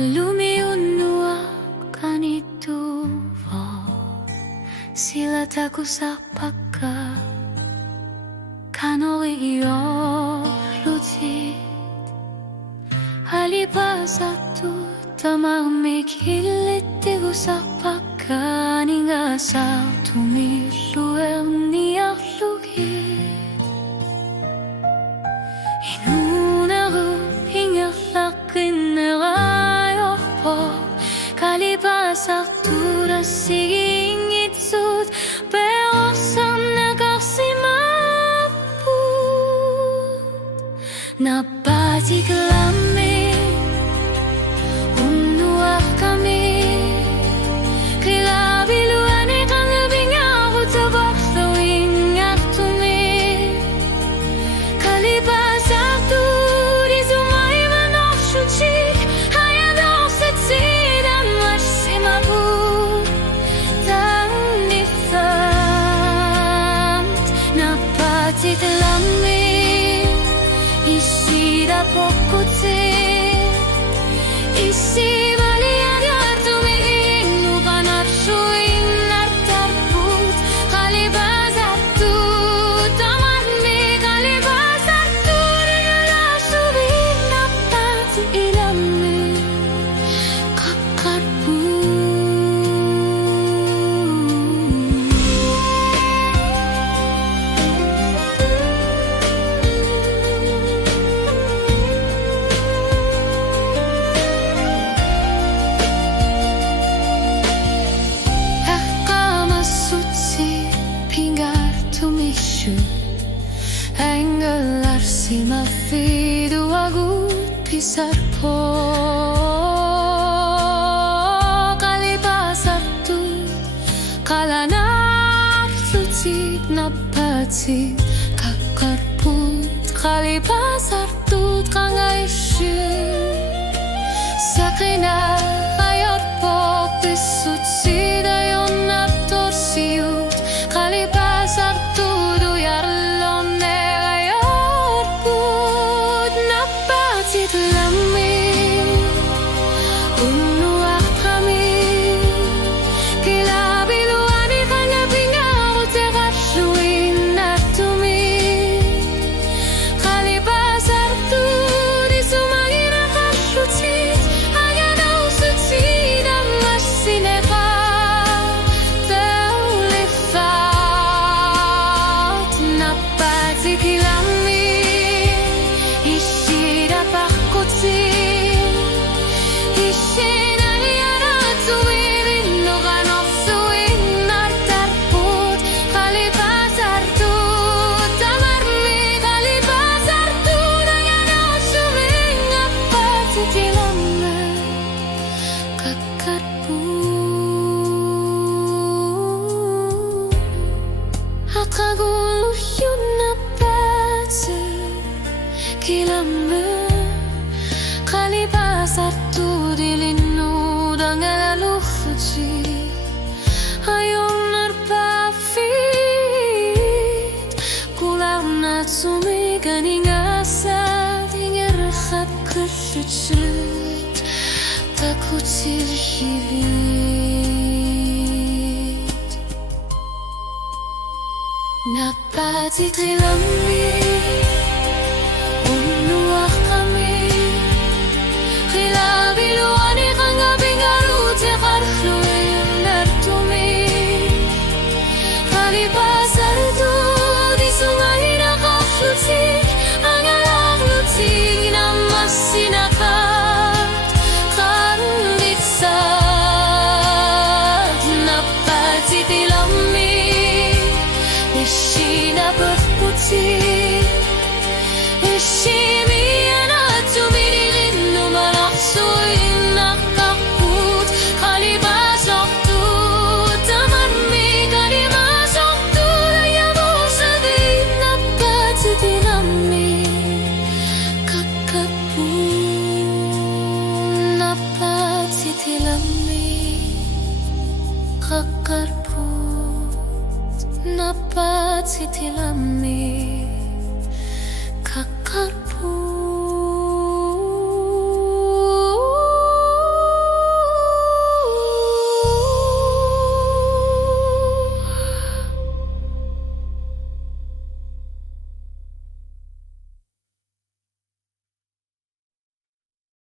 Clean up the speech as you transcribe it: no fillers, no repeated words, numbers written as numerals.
lumiunua ganito sila taku sa pagka kanori luti halipa satu tamang kilit tigo sa pagka ninga sa tumiluer niya lugit Kalipasartuda siging itsut pero sa nakasimaput napatiklami unuah kami kilabiluan ikang labing ako tabak lawing at tumi kalipasartud isumay manok syuchik hayadok sa tsidan masimaput tanifant napatiklami isida pokutin isi balian ya tumiin lukan at suin at tarput kalibasartud taman mi kalibasartud ngala subin napatiklami Englar sima fidu agut pisar po kalipasartud kalanap sucit napatid kakarput kalipasartud kangaisyut sakina ayot po pisut sidayon natorsiut kalipasartud uyarlon Akaguluyun na patid kilame kalipasartud ilinud ang alalufuji ayong narpafit kulang na sumigan ingasat ingerhat kusuchut takut silhibit napatiklami unuah kami kilabiluan ikang gabing arut ikarhluin nartumi kalipasartud isumahin akaflutik ang alaklutik na masinakat kanditsat napatiklami Ishina berputih Ishimi anak tumirin numarak suin nakakut kalibasartud taman mi kalibasartud ayabo sadin napatiklami kakaput napatiklami kakaput napatiklami kakarput